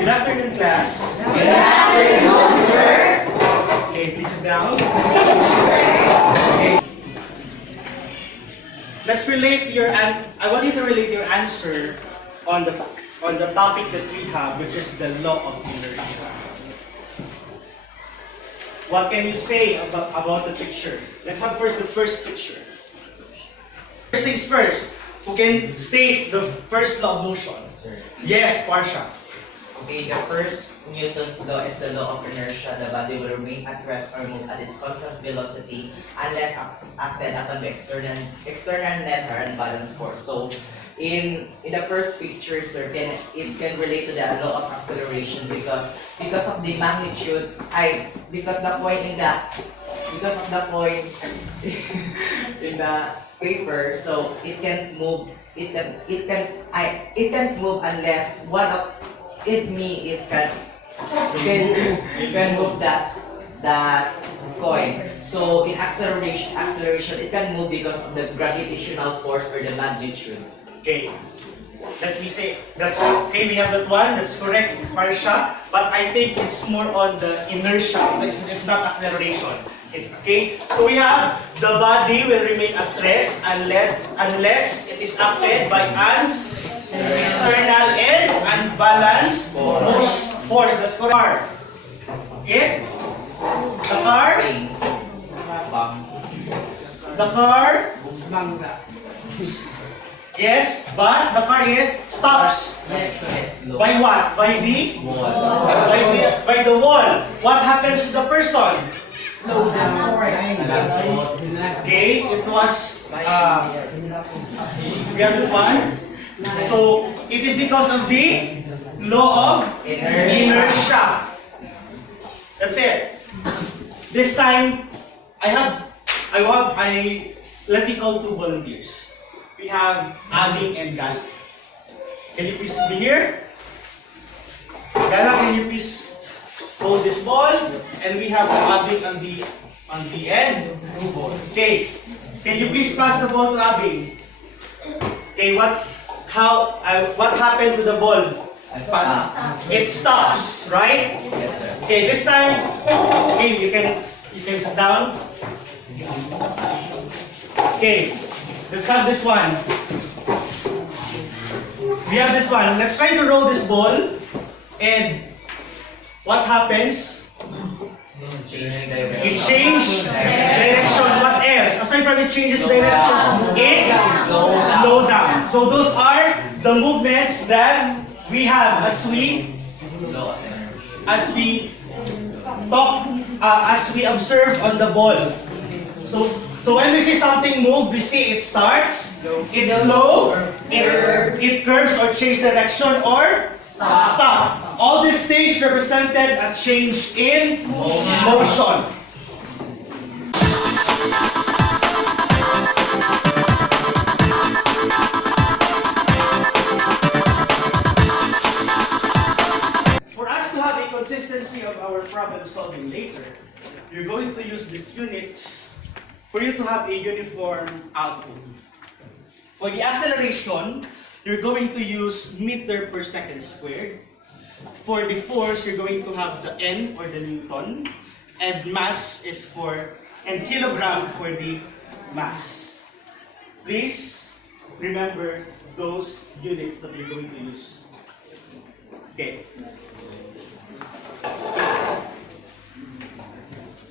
Good afternoon, class. Good afternoon, sir. Okay, please sit down. Okay. Let's relate your I want you to relate your answer on the topic that we have, which is the law of inertia. What can you say about the picture? Let's have first the first picture. First things first. Who can state the first law of motion? Sir. Yes, Parsha. Okay, the first Newton's law is the law of inertia. The body will remain at rest or move at its constant velocity unless acted upon by external net or unbalanced force. So, in the first picture, sir, it can relate to the law of acceleration because of the magnitude. Because of the point in the paper, so it can't move. It can't move unless one of it can move that coin. So in acceleration it can move because of the gravitational force or the magnitude. Okay. Let me say that's okay. We have that one. That's correct, Parsha. But I think it's more on the inertia. It's not acceleration. Okay. So we have the body will remain at rest unless it is acted by an external and unbalanced force. That's correct. Okay. The car. Yes, but the car stops. Yes, By what? By the wall. What happens to the person? Slow down. Okay, it was we have the one. So it is because of the law of inertia. That's it. This time let me call two volunteers. We have Abing and Gala. Can you please be here? Gala, can you please hold this ball? And we have Abing on the end. Okay. Can you please pass the ball to Abing? Okay. What happened to the ball? It stops, right? Yes, sir. Okay. This time, okay, you can sit down. Okay. Let's have this one. We have this one. Let's try to roll this ball. And what happens? It changes direction. What else? Aside from it changes direction, it slows down. So those are the movements that we have as we observe on the ball. So when we see something move, we see it starts, it's slow, it curves or changes direction or stop. All these things represented a change in motion. For us to have a consistency of our problem solving later, you're going to use these units for you to have a uniform output. For the acceleration, you're going to use meter per second squared. For the force, you're going to have the N or the Newton, and mass is and kilogram for the mass. Please remember those units that you're going to use. Okay.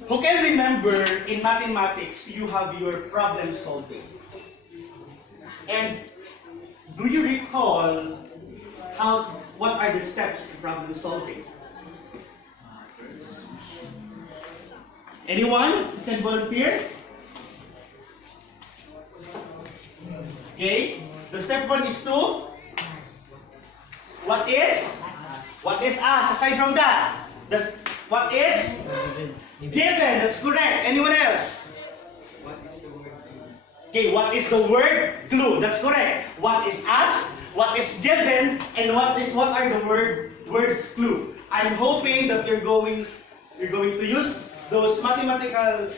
Who can remember in mathematics you have your problem solving? And do you recall what are the steps in problem solving? Anyone who can volunteer? Okay. The step one is to what is asked aside from that? What is given? That's correct. Anyone else? Okay, what is the word clue? That's correct. What is asked, what is given, and what are the words clue? I'm hoping that you're going to use those mathematical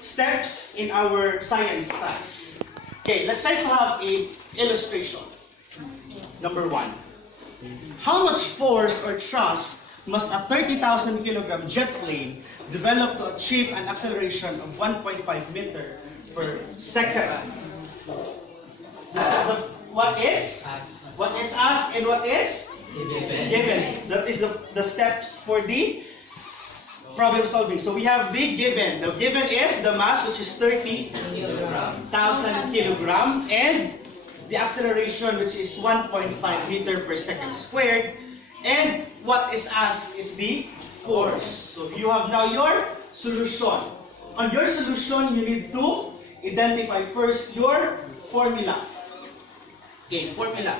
steps in our science class. Okay, let's try to have an illustration. Number one. How much force or thrust must a 30,000 kilogram jet plane develop to achieve an acceleration of 1.5 meter per second? What is asked and what is given. That is the steps for the problem solving. So we have the given. The given is the mass, which is 30,000 kilogram, and the acceleration, which is 1.5 meter per second squared. And what is asked is the force. So you have now your solution. On your solution, you need to identify first your formula. Okay, formula.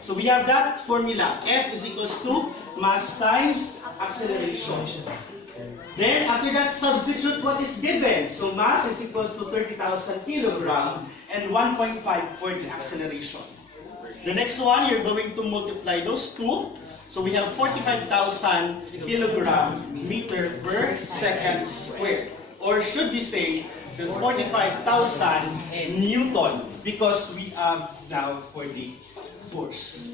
So we have that formula. F is equals to mass times acceleration. Then after that, substitute what is given. So mass is equals to 30,000 kilogram and 1.5 for the acceleration. The next one, you're going to multiply those two. So we have 45,000 kilogram meter per second squared. Or should we say the 45,000 Newton, because we have now for the force.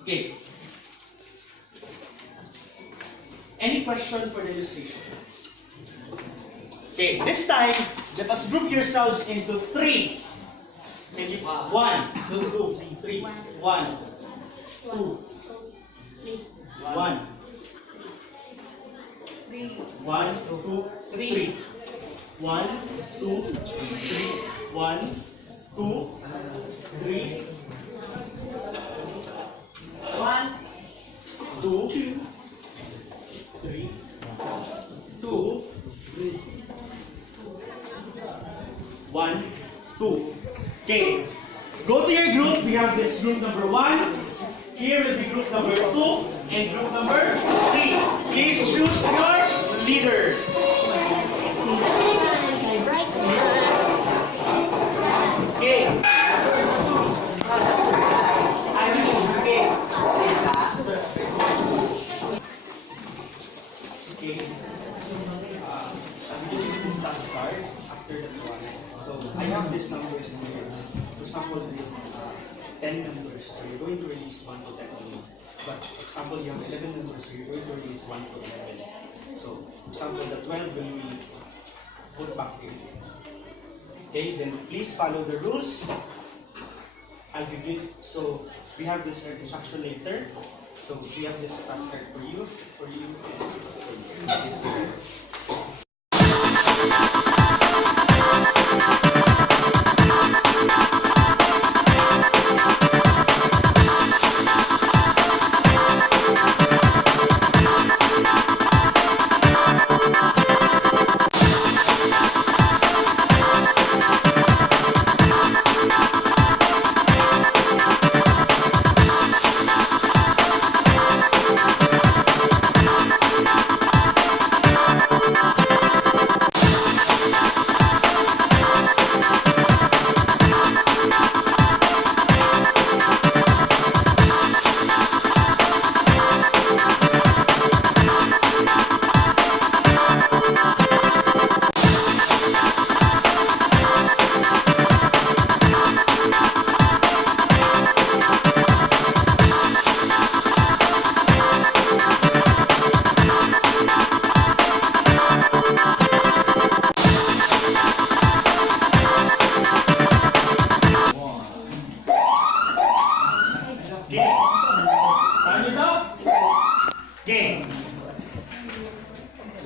Okay. Any question for the illustration? Okay, this time, let us group yourselves into three. Can you? 1, 2, 3. 1, 2, 3. 1. 1, 2, 3. 1, 2, 3. 1, 2, 3. 1, 2, 3, 2, 1, 2. Okay. Go to your group. We have this group number 1. Here will be group number 2 and group number 3. Please choose your leader. Okay. Okay. I'm using this last card after that one. So I have these numbers here. For example, 10 numbers. So you're going to release 1 to 10 only. But for example, you have 11 numbers. So you're going to release 1 to 11. So for example, the 12 will be put back here. Okay, then please follow the rules. I'll give you. So we have this instruction later. So we have this task card for you, and for you. Okay.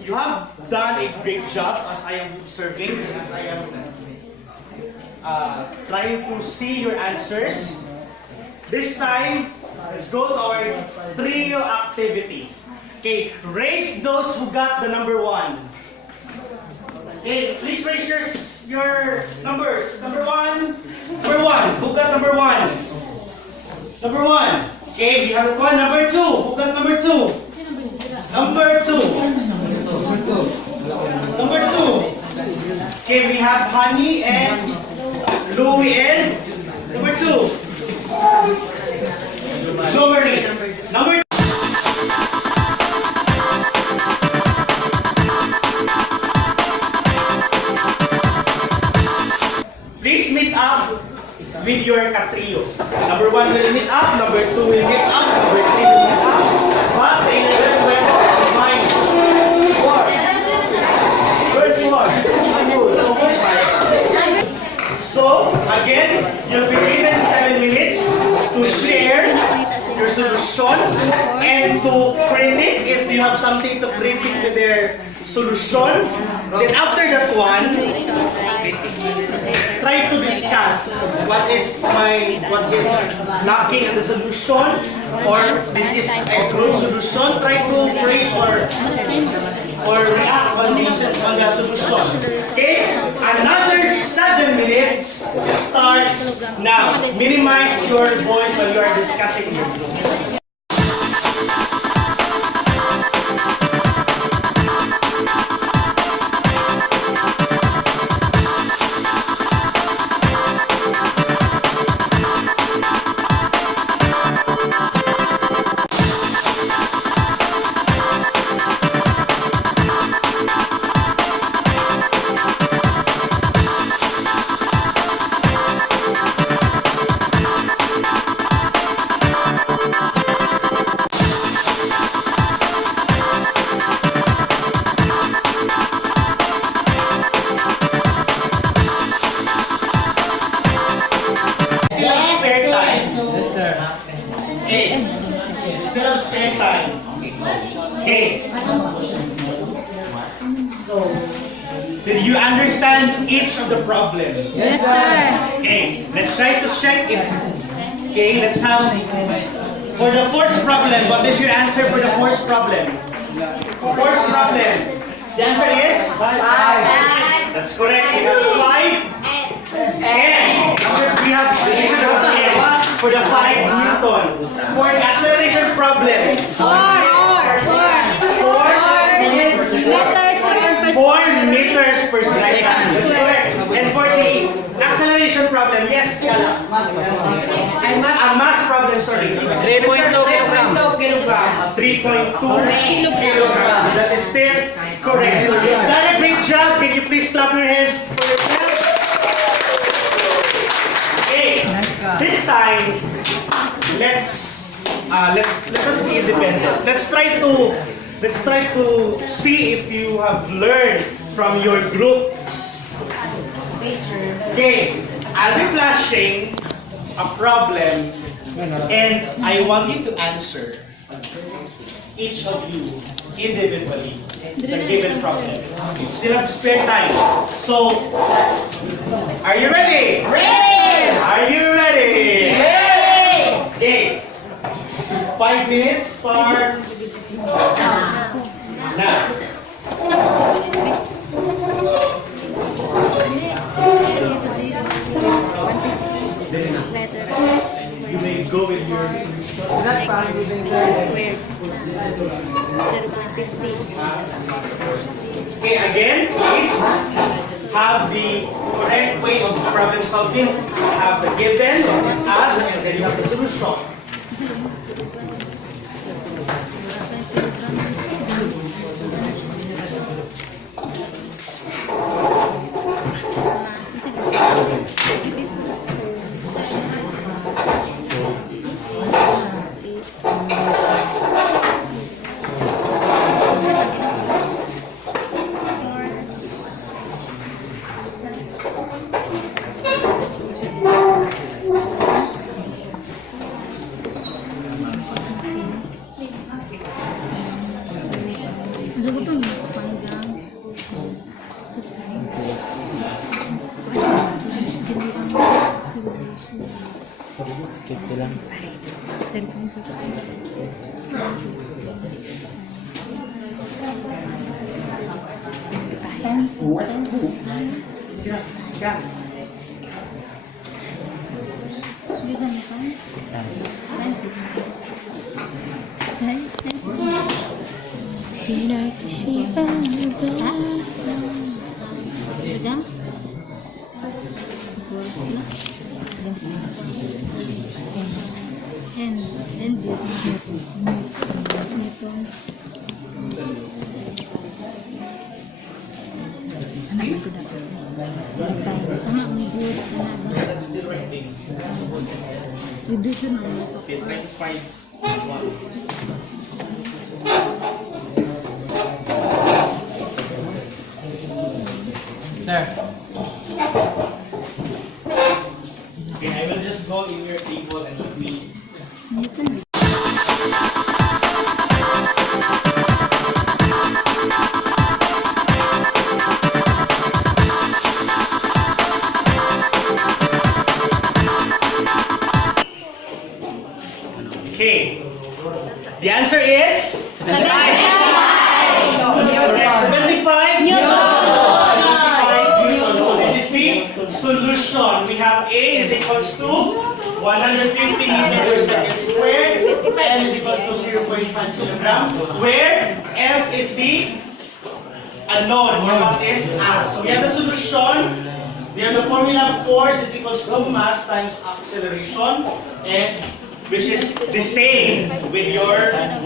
You have done a great job as I am observing, as I am trying to see your answers. This time, let's go to our trio activity. Okay, raise those who got the number 1. Okay, please raise your numbers. Number 1. Number 1. Who got number 1? Number 1. Okay, we have one. Number 2. Who got number 2? Number 2. Number 2. Okay, we have Honey and Louie and number 2. Jomery. Number 2. Please meet up with your katrio. Number 1 will meet up, number 2 will get out, number 3 will get out, but the 11 went combined. Where's 4? So, again, you'll be given 7 minutes to share your solution and to predict if you have something to predict with their solution. Then after that one, try to discuss what is lacking in the solution, or this is a good solution. Try to praise or react on the solution. Okay? Another 7 minutes starts now. Minimize your voice when you are discussing your group. Still have spare time. Okay. Did you understand each of the problem? Yes, sir. Okay, let's try to check if. Okay, let's have. For the first problem, what is your answer for the first problem? First problem. The answer is 5. That's correct. We have 5 and we have addition of the n for the 5 Newton. For the acceleration problem, 4 meters per second. That's correct. And for the acceleration problem, yes, Kala. Mass problem, sorry. 3.2 kilograms. 3.2 kilograms. That is still correct. So you've done a great job. Can you please clap your hands for yourself? Okay. This time, let us be independent. Let's try to see if you have learned from your groups. Okay, I'll be flashing a problem and I want you to answer each of you individually the given problem. Still have spare time. So, are you ready? Ready! Are you ready? Ready! Okay. 5 minutes starts now. You may go with your Okay, again, please have the correct way of problem solving. Have the given, what is asked, and then you have the solution. Dito na. Okay, try to find one. Sir. Okay, I will just go in your table and let me. Dito na. Okay. The answer is 75. 75 Newton. 75 Newton. So this is the solution. We have A is equals to 150 meters per second squared. M is equals to 0.5 kilogram. Where F is the unknown, or what is mass. So we have the solution. We have the formula force is equals to mass times acceleration, and which is the same with your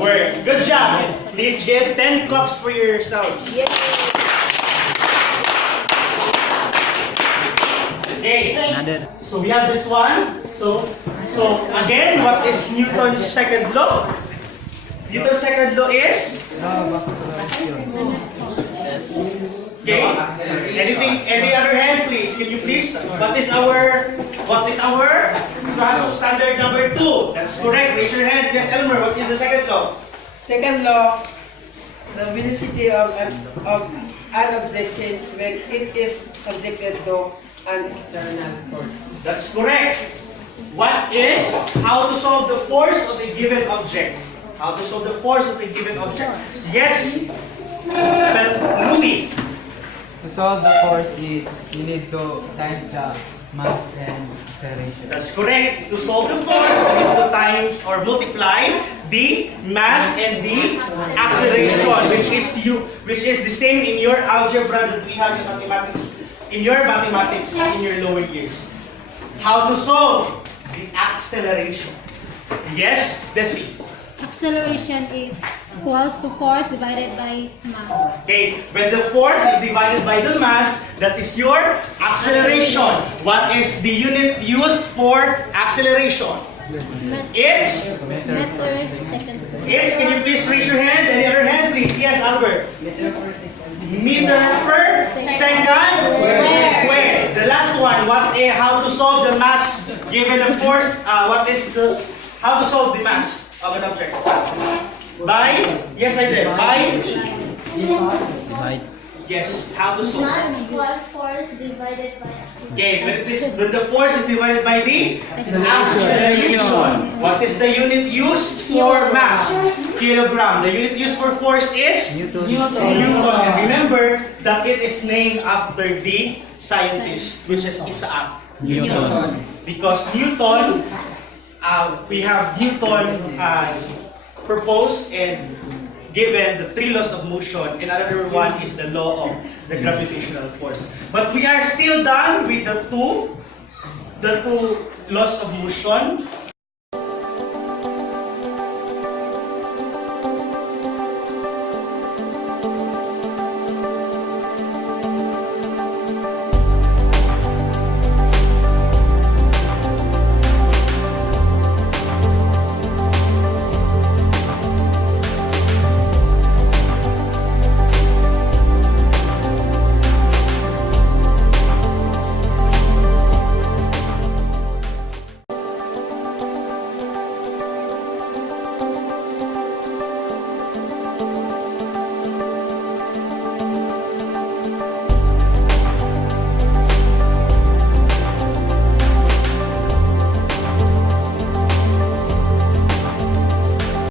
work. Good job. Please give 10 claps for yourselves. Okay. So we have this one. So again, what is Newton's second law? Newton's second law is okay. Anything? Any other hand, please? Can you please? What is our class of standard number 2? That's correct. Raise your hand. Yes, Elmer. What is the second law? Second law, the velocity of an object changes when it is subjected to an external force. That's correct. What is how to solve the force of a given object? How to solve the force of a given object? Yes. Well, Ruby. To solve the force is you need to times the mass and acceleration. That's correct. To solve the force, we need to times or multiply the mass and the acceleration, which is the same in your algebra that we have in mathematics, in your lower years. How to solve the acceleration? Yes, Desi. Acceleration is equals to force divided by mass. Okay, when the force is divided by the mass, that is your acceleration. What is the unit used for acceleration? It's Meter second. can you please raise your hand? Any other hand, please? Yes, Albert. Meter per second square. The last one, how to solve the mass given the force? How to solve the mass of an object? By yes, how to solve? Mass equals force divided by Okay, when the force is divided by the acceleration. What is the unit used for mass? Kilogram. The unit used for force is Newton. And remember that it is named after the scientist, which is Isaac Newton. Because Newton, we have Newton proposed and given the 3 laws of motion, and another one is the law of the gravitational force. But we are still done with the two laws of motion.